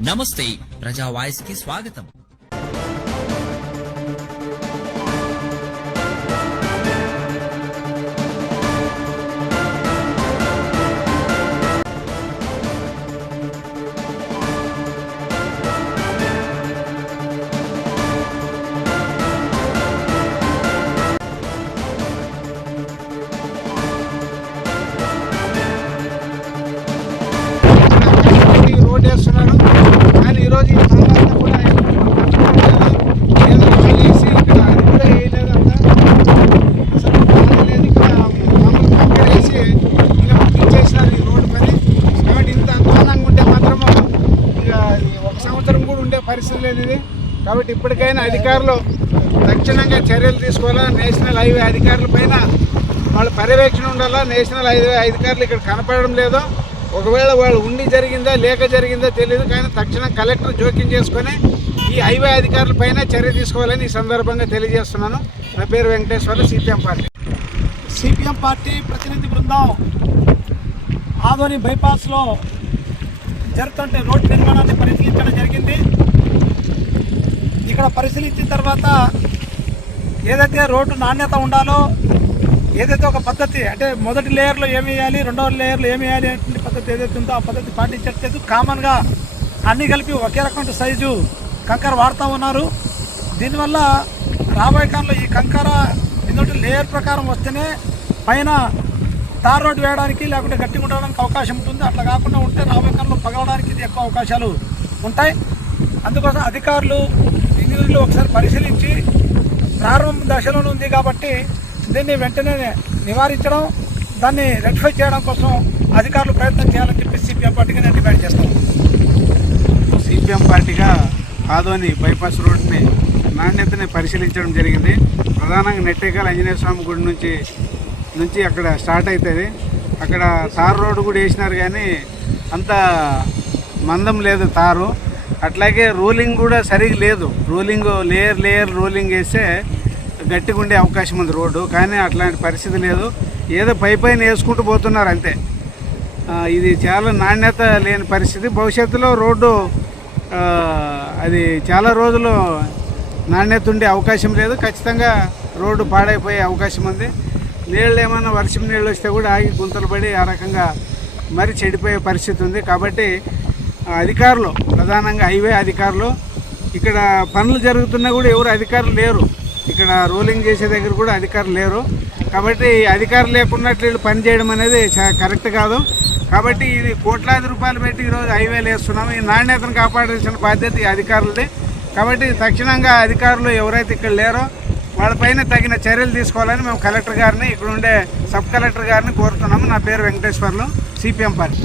నమస్తే ప్రజా వాయిస్కి స్వాగతం. లేదు ఇది. కాబట్టి ఇప్పటికైనా అధికారులు తక్షణంగా చర్యలు తీసుకోవాలా? నేషనల్ హైవే అధికారుల పైన వాళ్ళ పర్యవేక్షణ ఉండాలా? నేషనల్ హైవే అధికారులు ఇక్కడ కనపడడం లేదు? ఒకవేళ వాళ్ళు ఉండి జరిగిందా లేక జరిగిందా తెలియదు కానీ తక్షణం కలెక్టర్ జోక్యం చేసుకొని ఈ హైవే అధికారుల పైన చర్య తీసుకోవాలని ఈ సందర్భంగా తెలియజేస్తున్నాను. నా పేరు Venkateswara CPM party. CPM party ప్రతినిధి బృందం ఆదోని బైపాస్లో జరుగుతుంటే రోడ్డు నిర్మాణాన్ని పరిశీలించడం జరిగింది. ఇక్కడ పరిశీలించిన తర్వాత ఏదైతే రోడ్డు నాణ్యత ఉండాలో ఏదైతే ఒక పద్ధతి అంటే మొదటి లేయర్లో ఏమి వేయాలి రెండవ లేయర్లో ఏమి వేయాలి అనే పద్ధతి ఏదైతే ఉందో ఆ పద్ధతి పాటించట్లేదు కామన్గా అన్నీ కలిపి ఒకే రకం సైజు కంకర వాడుతూ ఉన్నారు. దీనివల్ల రాబోయే కాలంలో ఈ కంకర ఎందుకంటే లేయర్ ప్రకారం వస్తేనే పైన తార్ రోడ్డు వేయడానికి లేకుంటే గట్టిగా ఉండడానికి అవకాశం ఉంటుంది. అట్లా కాకుండా ఉంటే రాబోయే కాలంలో పగలడానికి ఇది ఎక్కువ అవకాశాలు ఉంటాయి. అందుకోసం అధికారులు ఇంజనీర్లు ఒకసారి పరిశీలించి ప్రారంభ దశలోనే ఉంది కాబట్టి దీన్ని వెంటనే నివారించడం దాన్ని రెక్టిఫై చేయడం కోసం అధికారులు ప్రయత్నం చేయాలని చెప్పి సిపిఎం పార్టీగా నేను డిమాండ్ చేస్తాను. సిపిఎం పార్టీగా ఆదోని బైపాస్ రోడ్ని నాణ్యతని పరిశీలించడం జరిగింది. ప్రధానంగా నెట్టేకల్ ఆంజనేయ స్వామి గుడి నుంచి నుంచి అక్కడ స్టార్ట్ అవుతుంది. అక్కడ తారు రోడ్డు కూడా వేసినారు కానీ అంత మందం లేదు తారు. అట్లాగే రోలింగ్ కూడా సరిగా లేదు. రోలింగ్ లేయర్ లేయర్ రోలింగ్ వేస్తే గట్టిగా ఉండే అవకాశం ఉంది రోడ్డు. కానీ అట్లాంటి పరిస్థితి లేదు. ఏదో పై పైన వేసుకుంటూ పోతున్నారు అంతే. ఇది చాలా నాణ్యత లేని పరిస్థితి. భవిష్యత్తులో రోడ్డు అది చాలా రోజులు నాణ్యత ఉండే అవకాశం లేదు. ఖచ్చితంగా రోడ్డు పాడైపోయే అవకాశం ఉంది. నీళ్ళు ఏమైనా వర్షం నీళ్ళు వస్తే కూడా ఆగి గుంతలు పడి ఆ రకంగా మరి చెడిపోయే పరిస్థితి ఉంది. కాబట్టి అధికారులు ప్రధానంగా హైవే అధికారులు. ఇక్కడ పనులు జరుగుతున్నా కూడా ఎవరు అధికారులు లేరు. ఇక్కడ రోలింగ్ చేసే దగ్గర కూడా అధికారులు లేరు. కాబట్టి అధికారులు లేకున్నట్లు వీళ్ళు పని చేయడం అనేది కరెక్ట్ కాదు. కాబట్టి ఇది కోట్లాది రూపాయలు పెట్టి ఈరోజు హైవేలు వేస్తున్నాము ఈ నాణ్యతను కాపాడాల్సిన బాధ్యత ఈ అధికారులది. కాబట్టి తక్షణంగా అధికారులు ఎవరైతే ఇక్కడ లేరో వాళ్ళపైన తగిన చర్యలు తీసుకోవాలని మేము కలెక్టర్ గారిని ఇక్కడ ఉండే సబ్ కలెక్టర్ గారిని కోరుతున్నాము. నా పేరు వెంకటేశ్వర్లు సిపిఎం పార్టీ.